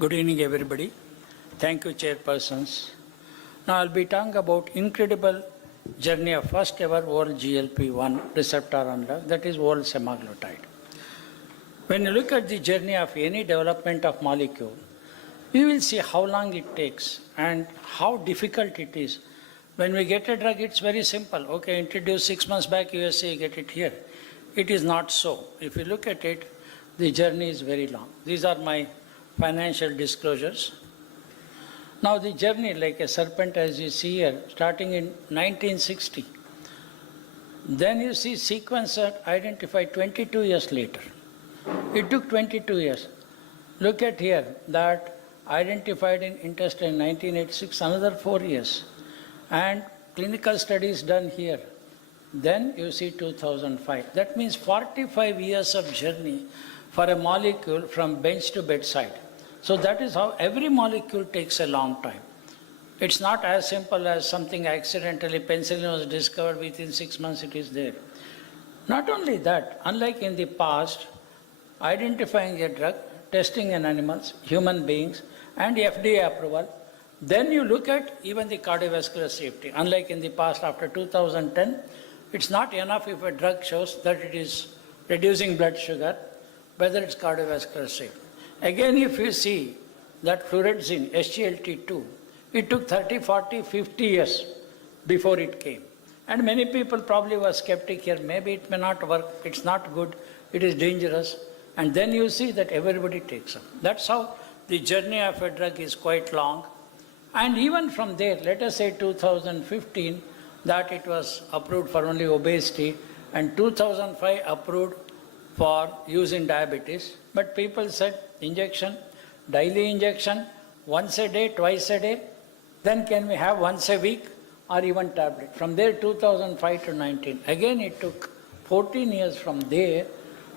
Good evening, everybody. Thank you, chairpersons. Now I'll be talking about incredible journey of first ever oral GLP-1 receptor unlock, that is oral semaglutide. When you look at the journey of any development of molecule, you will see how long it takes and how difficult it is. When we get a drug, it's very simple. Okay, introduce 6 months back, USA, get it here. It is not so. If you look at it, the journey is very long. These are my financial disclosures. Now the journey, like a serpent as you see here, starting in 1960. Then you see sequencer identified 22 years later. It took 22 years. Look at here, that identified in intestine in 1986, another 4 years. And clinical studies done here. Then you see 2005. That means 45 years of journey for a molecule from bench to bedside. So that is how every molecule takes a long time. It's not as simple as something accidentally, penicillin was discovered within 6 months it is there. Not only that, unlike in the past, identifying a drug, testing in animals, human beings, and FDA approval, then you look at even the cardiovascular safety. Unlike in the past, after 2010, it's not enough if a drug shows that it is reducing blood sugar, whether it's cardiovascular safe. Again, if you see that fluorescein, SGLT2, it took 30, 40, 50 years before it came. And many people probably were skeptic here, maybe it may not work, it's not good, it is dangerous. And then you see that everybody takes up. That's how the journey of a drug is quite long. And even from there, let us say 2015, that it was approved for only obesity, and 2005 approved for use in diabetes. But people said injection, daily injection, once a day, twice a day, then can we have once a week or even tablet? From there 2005 to 19. Again it took 14 years from there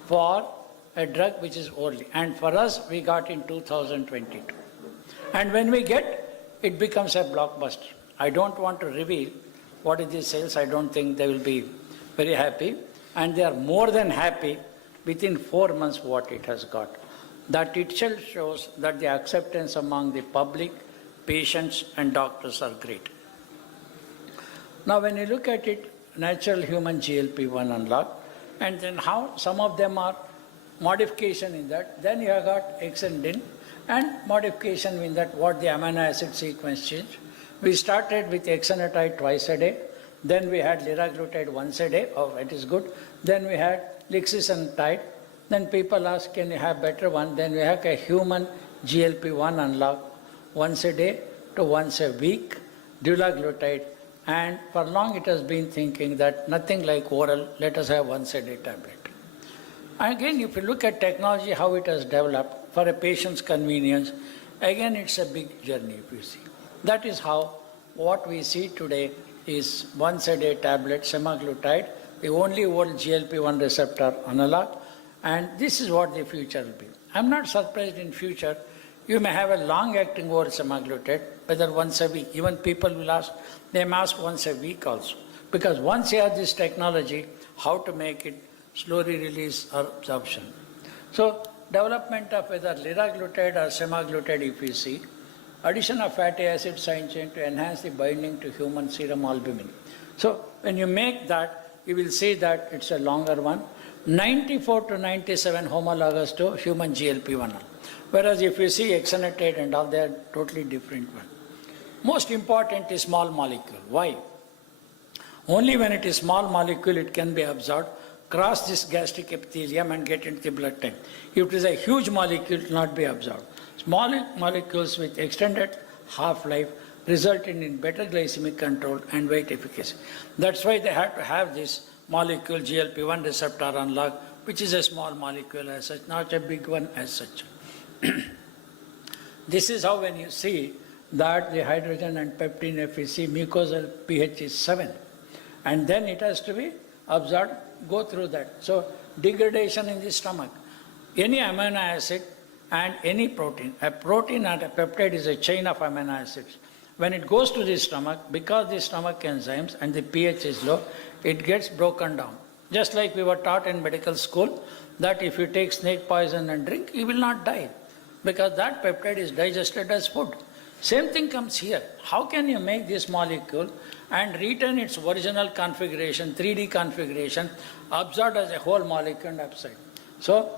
for a drug which is orally. And for us, we got in 2022. And when we get, it becomes a blockbuster. I don't want to reveal what is the sales. I don't think they will be very happy. And they are more than happy within 4 months what it has got. That itself shows that the acceptance among the public, patients and doctors are great. Now when you look at it, natural human GLP-1 unlock, and then how some of them are modification in that, then you have got exendin and modification in that what the amino acid sequence change. We started with exenatide twice a day, then we had liraglutide once a day, oh it is good, then we had lixisenatide, then people ask can you have better one, then we have a human GLP-1 unlock once a day to once a week, dulaglutide, and for long it has been thinking that nothing like oral, let us have once a day tablet. Again, if you look at technology, how it has developed for a patient's convenience, again it's a big journey if you see. That is how what we see today is once a day tablet, semaglutide, the only oral GLP-1 receptor analog, and this is what the future will be. I'm not surprised in future, you may have a long-acting oral semaglutide, whether once a week. Even people will ask, they may ask once a week also. Because once you have this technology, how to make it slowly release or absorption. So development of whether liraglutide or semaglutide if you see, addition of fatty acid side chain to enhance the binding to human serum albumin. So when you make that, you will see that it's a longer one. 94 to 97 homologous to human GLP-1. Whereas if you see exenatide and all, they are totally different one. Most important is small molecule. Why? Only when it is small molecule it can be absorbed, cross this gastric epithelium and get into the blood tank. If it is a huge molecule, it will not be absorbed. Small molecules with extended half-life result in better glycemic control and weight efficacy. That's why they have to have this molecule GLP-1 receptor unlock, which is a small molecule as such, not a big one as such. This is how when you see that the hydrogen and peptide, if you see mucosal pH is 7, and then it has to be absorbed, go through that. So degradation in the stomach. Any amino acid and any protein, a protein and a peptide is a chain of amino acids. When it goes to the stomach, because the stomach enzymes and the pH is low, it gets broken down. Just like we were taught in medical school that if you take snake poison and drink, you will not die. because that peptide is digested as food. Same thing comes here. How can you make this molecule and retain its original configuration, 3D configuration, absorbed as a whole molecule and upside? So,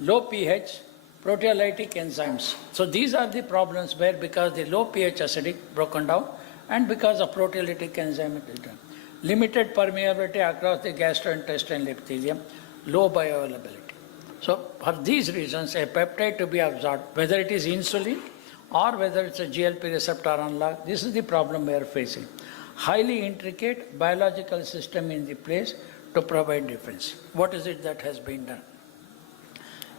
low pH, proteolytic enzymes. So these are the problems where because the low pH acidic broken down and because of proteolytic enzyme it is done. Limited permeability across the gastrointestinal epithelium, low bioavailability. So for these reasons, a peptide to be absorbed, whether it is insulin or whether it's a GLP receptor analog, this is the problem we are facing. Highly intricate biological system in the place to provide defense. What is it that has been done?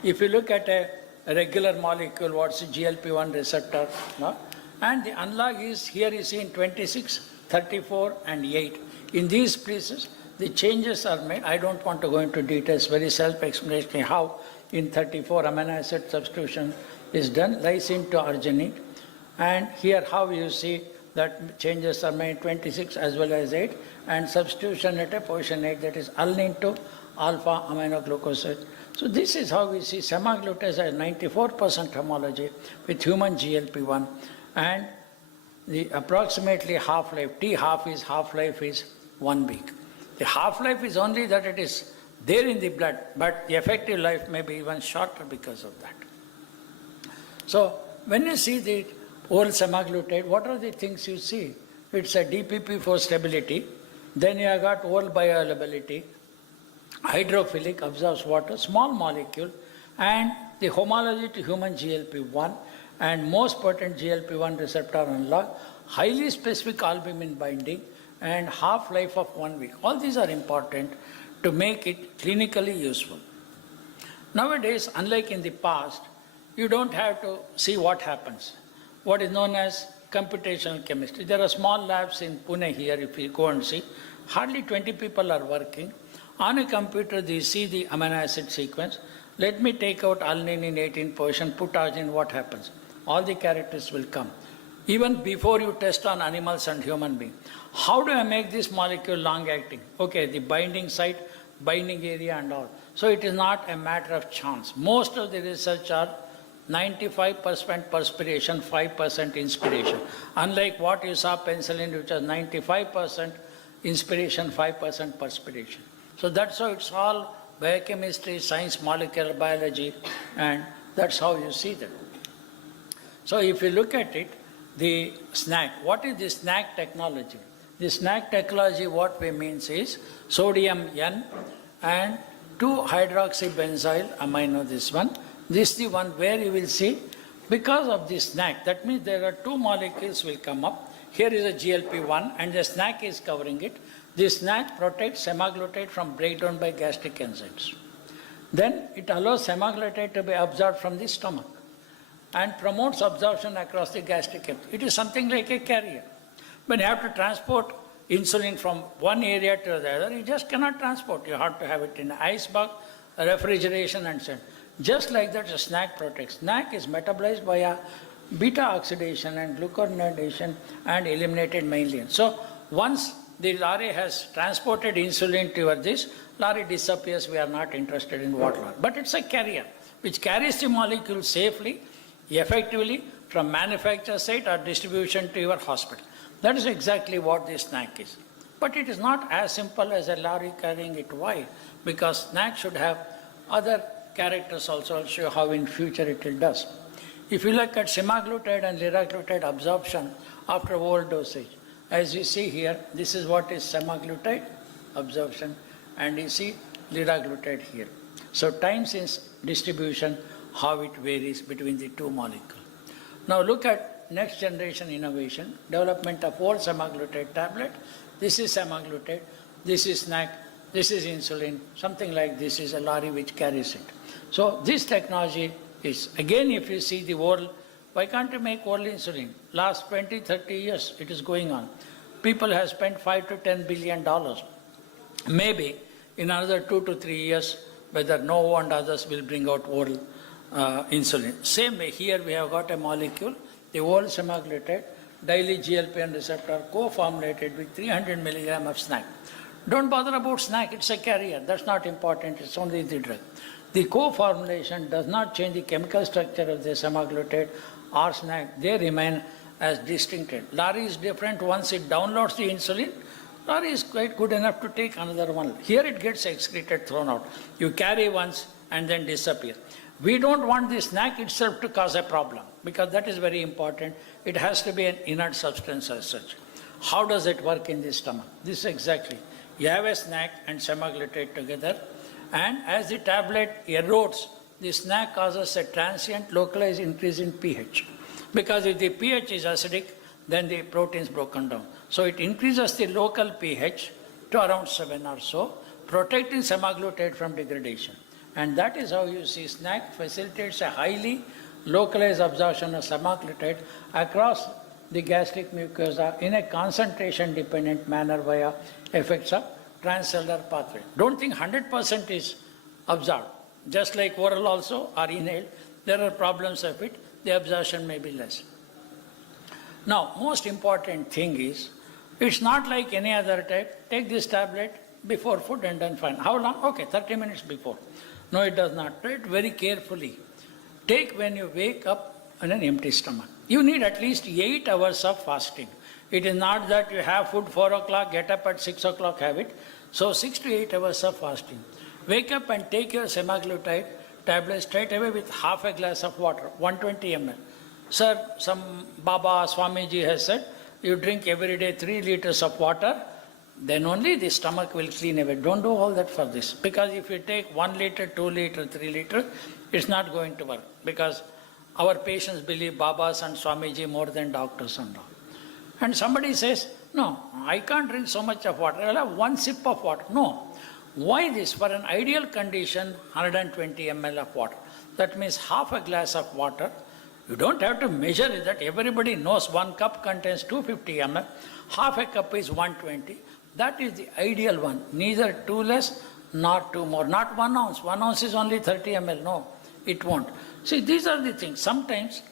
If you look at a regular molecule, what's the GLP-1 receptor, no? And the analog is, here you see in 26, 34 and 8. In these places, the changes are made. I don't want to go into details, very self-explanatory how in 34 amino acid substitution is done, lysine to arginine. And here how you see that changes are made 26 as well as 8, and substitution at a position 8, that is alanine to alpha aminoglucoside. So this is how we see semaglutide as 94% homology with human GLP-1, and the approximately half-life, half-life is 1 week. The half-life is only that it is there in the blood, but the effective life may be even shorter because of that. So when you see the oral semaglutide, what are the things you see? It's a DPP for stability, then you have got oral bioavailability, hydrophilic, absorbs water, small molecule, and the homology to human GLP-1 and most potent GLP-1 receptor analog, highly specific albumin binding, and half-life of 1 week. All these are important to make it clinically useful. Nowadays, unlike in the past, you don't have to see what happens. What is known as computational chemistry. There are small labs in Pune here, if you go and see. Hardly 20 people are working. On a computer, they see the amino acid sequence. Let me take out alanine in 18 position, put arginine, what happens? All the characters will come. Even before you test on animals and human beings. How do I make this molecule long-acting? Okay, the binding site, binding area and all. So it is not a matter of chance. Most of the research are 95% perspiration, 5% inspiration. Unlike what you saw penicillin, which was 95% inspiration, 5% perspiration. So that's how it's all biochemistry, science, molecular biology, and that's how you see that. So if you look at it, the snack, what is the snack technology? The snack technology, what we means is sodium N and 2-hydroxybenzyl amino, this one. This is the one where you will see, because of the snack, that means there are two molecules will come up. Here is a GLP-1 and the snack is covering it. This snack protects semaglutide from breakdown by gastric enzymes. Then it allows semaglutide to be absorbed from the stomach and promotes absorption across the gastric epithelium. It is something like a carrier. When you have to transport insulin from one area to the other, you just cannot transport. You have to have it in ice box, refrigeration and so on. Just like that, the snack protects. Snack is metabolized via beta oxidation and glucuronidation and eliminated mainly. So once the lorry has transported insulin to this, lorry disappears, we are not interested in what lorry. But it's a carrier which carries the molecule safely, effectively from manufacture site or distribution to your hospital. That is exactly what the snack is. But it is not as simple as a lorry carrying it. Why? Because snack should have other characters also. I'll show you how in future it will does. If you look at semaglutide and liraglutide absorption after oral dosage, as you see here, this is what is semaglutide absorption, and you see liraglutide here. So time since distribution, how it varies between the two molecules. Now look at next generation innovation, development of oral semaglutide tablet. This is semaglutide, this is snack, this is insulin, something like this is a lorry which carries it. So this technology is, again, if you see the oral, why can't you make oral insulin? Last 20, 30 years it is going on. People have spent $5 to $10 billion. Maybe in another 2 to 3 years, whether Novo and others will bring out oral insulin. Same way, here we have got a molecule, the oral semaglutide, daily GLP-1 receptor, co-formulated with 300 milligram of snack. Don't bother about snack, it's a carrier, that's not important, it's only the drug. The co-formulation does not change the chemical structure of the semaglutide or snack. They remain as distincted. Lari is different. Once it downloads the insulin, Lari is quite good enough to take another one. Here it gets excreted, thrown out. You carry once and then disappear. We don't want the snack itself to cause a problem, because that is very important. It has to be an inert substance as such. How does it work in the stomach? This exactly. You have a snack and semaglutide together, and as the tablet erodes, the snack causes a transient localized increase in pH. Because if the pH is acidic, then the protein is broken down. So it increases the local pH to around 7 or so, protecting semaglutide from degradation. And that is how you see snack facilitates a highly localized absorption of semaglutide across the gastric mucosa in a concentration-dependent manner via effects of transcellular pathway. Don't think 100% is absorbed. Just like oral also or inhaled, there are problems of it. The absorption may be less. Now, most important thing is, it's not like any other type. Take this tablet before food and then fine. How long? Okay, 30 minutes before. No, it does not. Try it very carefully. Take when you wake up on an empty stomach. You need at least 8 hours of fasting. It is not that you have food 4 o'clock, get up at 6 o'clock, have it. So 6 to 8 hours of fasting. Wake up and take your semaglutide tablet straight away with half a glass of water, 120 ml. Sir, some Baba Swamiji has said, you drink every day 3 liters of water, then only the stomach will clean away. Don't do all that for this. Because if you take 1 liter, 2 liter, 3 liter, it's not going to work. Because our patients believe Babas and Swamiji more than doctors and all. And somebody says, no, I can't drink so much of water. I'll have 1 sip of water. No. Why this? For an ideal condition, 120 ml of water. That means half a glass of water. You don't have to measure it. That everybody knows 1 cup contains 250 ml. Half a cup is 120. That is the ideal one. Neither too less nor too more. Not 1 ounce. 1 ounce is only 30 ml. No, it won't. See, these are the things. Sometimes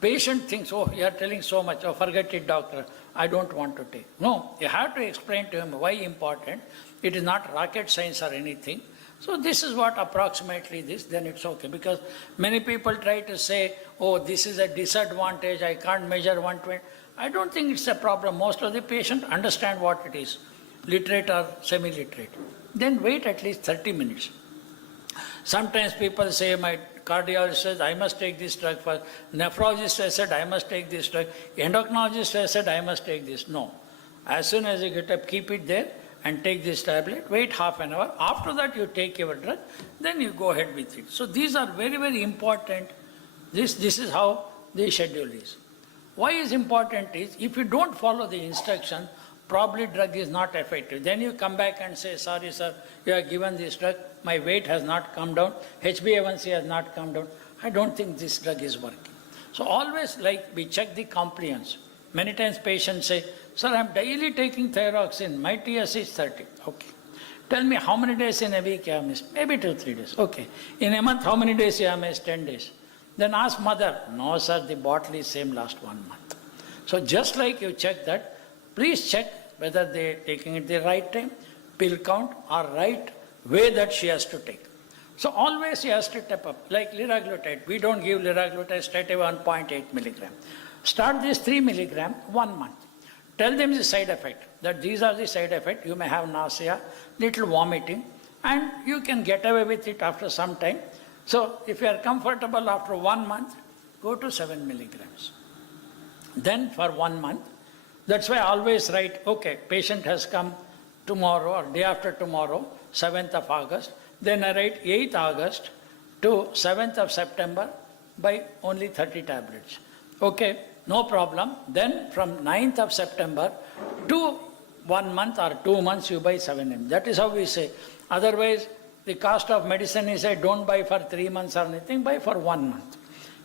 patient thinks, oh, you are telling so much. Oh, forget it, doctor. I don't want to take. No, you have to explain to him why important. It is not rocket science or anything. So this is what approximately this, then it's okay. Because many people try to say, oh, this is a disadvantage, I can't measure 120. I don't think it's a problem. Most of the patients understand what it is, literate or semi-literate. Then wait at least 30 minutes. Sometimes people say, my cardiologist says, I must take this drug first. Nephrologist has said, I must take this drug. Endocrinologist has said, I must take this. No. As soon as you get up, keep it there and take this tablet. Wait half an hour. After that, you take your drug. Then you go ahead with it. So these are very, very important. This is how the schedule is. Why is important is, if you don't follow the instruction, probably drug is not effective. Then you come back and say, sorry sir, you have given this drug, my weight has not come down, HbA1c has not come down. I don't think this drug is working. So always we check the compliance. Many times patients say, sir, I am daily taking thyroxine, my TS is 30. Okay. Tell me how many days in a week you have missed? Maybe 2-3 days. Okay. In a month, how many days you have missed? 10 days. Then ask mother, no sir, the bottle is same last 1 month. So just like you check that, please check whether they are taking it the right time, pill count, or right way that she has to take. So always she has to step up. Like liraglutide, we don't give liraglutide straight away 1.8 milligram. Start this 3 milligram 1 month. Tell them the side effect, that these are the side effects. You may have nausea, little vomiting, and you can get away with it after some time. So if you are comfortable after 1 month, go to 7 milligrams. Then for 1 month, that's why I always write, okay, patient has come tomorrow or day after tomorrow, 7th of August. Then I write 8th August to 7th of September by only 30 tablets. Okay, no problem. Then from 9th of September to 1 month or 2 months, you buy 7 ml. That is how we say. Otherwise, the cost of medicine is said, don't buy for 3 months or anything, buy for 1 month.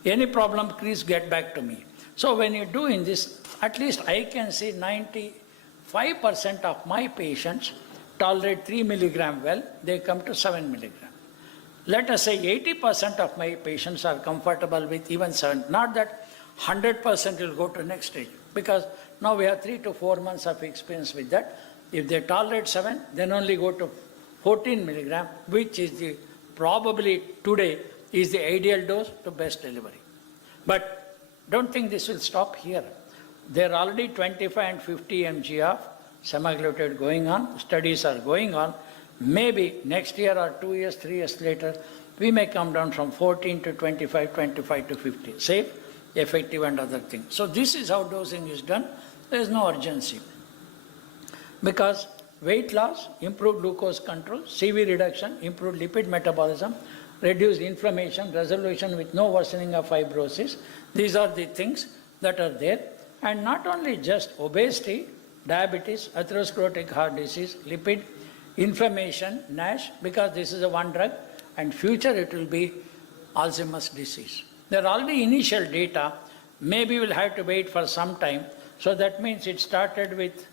Any problem, please get back to me. So when you do in this, at least I can see 95% of my patients tolerate 3 milligram well, they come to 7 milligram. Let us say 80% of my patients are comfortable with even 7. Not that 100% will go to next stage, because now we have 3 to 4 months of experience with that. If they tolerate 7, then only go to 14 milligram, which is the probably today is the ideal dose to best delivery. But don't think this will stop here. There are already 25 and 50 mg of semaglutide going on. Studies are going on. Maybe next year or 2 years, 3 years later, we may come down from 14 to 25, 25 to 50. Safe, effective and other things. So this is how dosing is done. There is no urgency. Because weight loss, improved glucose control, CV reduction, improved lipid metabolism, reduced inflammation, resolution with no worsening of fibrosis. These are the things that are there. And not only just obesity, diabetes, atherosclerotic heart disease, lipid, inflammation, NASH, because this is a one drug, and future it will be Alzheimer's disease. There are already initial data. Maybe we'll have to wait for some time. So that means it started with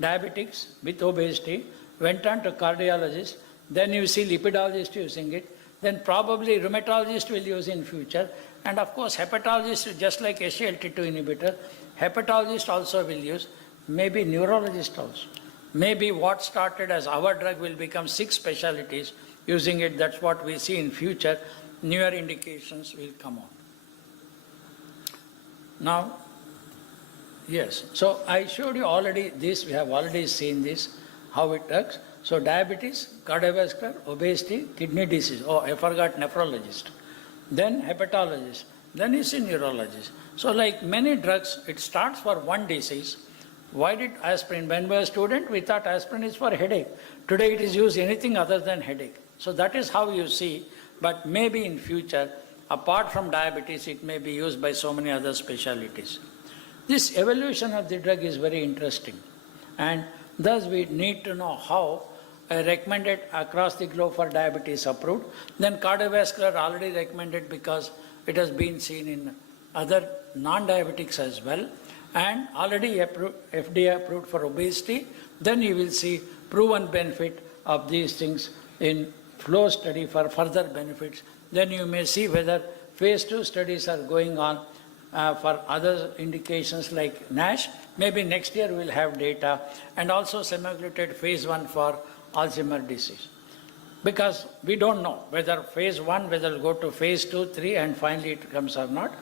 diabetics, with obesity, went on to cardiologists, then you see lipidologists using it, then probably rheumatologists will use in future, and of course hepatologists, just like SGLT2 inhibitor, hepatologists also will use, maybe neurologists also. Maybe what started as our drug will become 6 specialties using it. That's what we see in future. Newer indications will come on. Now, yes, so I showed you already this, we have already seen this, how it works. So diabetes, cardiovascular, obesity, kidney disease. Oh, I forgot nephrologist. Then hepatologist. Then you see neurologist. So like many drugs, it starts for one disease. Why did aspirin? When we were a student, we thought aspirin is for headache. Today it is used anything other than headache. So that is how you see, but maybe in future, apart from diabetes, it may be used by so many other specialties. This evolution of the drug is very interesting. And thus we need to know how recommended across the globe for diabetes approved. Then cardiovascular already recommended because it has been seen in other non-diabetics as well. And already FDA approved for obesity. Then you will see proven benefit of these things in flow study for further benefits. Then you may see whether phase 2 studies are going on for other indications like NASH. Maybe next year we'll have data, and also semaglutide phase 1 for Alzheimer's disease. Because we don't know whether phase 1, whether it'll go to phase 2, 3, and finally it comes or not.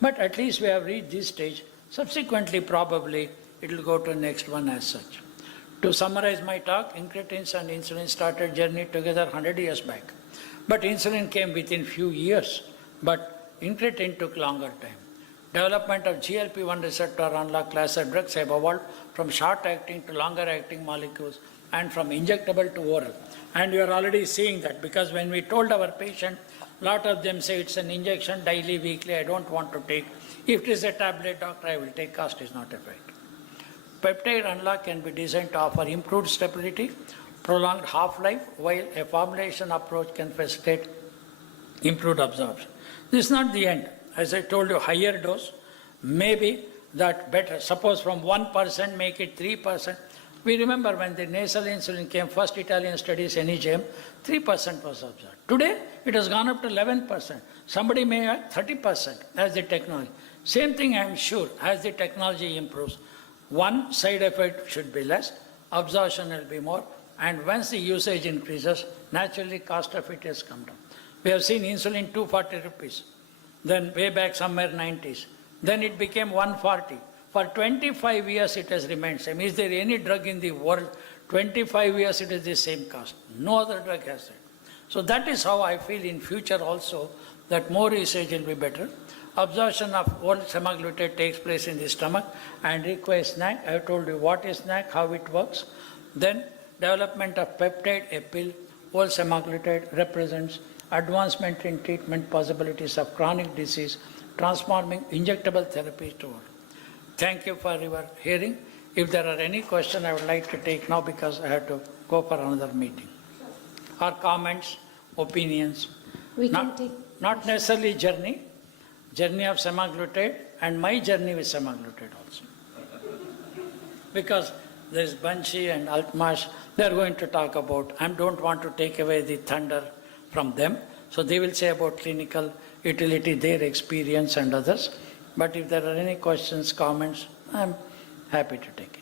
But at least we have reached this stage. Subsequently, probably it will go to the next one as such. To summarize my talk, incretins and insulin started journey together 100 years back. But insulin came within few years, but incretin took longer time. Development of GLP-1 receptor unlock class of drugs have evolved from short-acting to longer-acting molecules and from injectable to oral. And you are already seeing that, because when we told our patient, a lot of them say it's an injection daily, weekly, I don't want to take. If it is a tablet, doctor, I will take, cost is not a factor. Peptide unlock can be designed to offer improved stability, prolonged half-life, while a formulation approach can facilitate improved absorption. This is not the end. As I told you, higher dose, maybe that better. Suppose from 1%, make it 3%. We remember when the nasal insulin came, first Italian studies, NEGM, 3% was observed. Today, it has gone up to 11%. Somebody may add 30% as the technology. Same thing, I am sure, as the technology improves, one side effect should be less, absorption will be more, and once the usage increases, naturally cost of it has come down. We have seen insulin 240 rupees, then way back somewhere 90s, then it became 140. For 25 years it has remained same. Is there any drug in the world, 25 years it is the same cost? No other drug has that. So that is how I feel in future also, that more usage will be better. Absorption of oral semaglutide takes place in the stomach and requires snack. I have told you what is snack, how it works. Then development of peptide, a pill, oral semaglutide represents advancement in treatment possibilities of chronic disease, transforming injectable therapies to oral. Thank you for your hearing. If there are any questions, I would like to take now because I have to go for another meeting. Or comments, opinions. Not necessarily journey of semaglutide and my journey with semaglutide also. Because there is Banshi and Altmarsh, they are going to talk about, I don't want to take away the thunder from them. So they will say about clinical utility, their experience and others. But if there are any questions, comments, I'm happy to take it.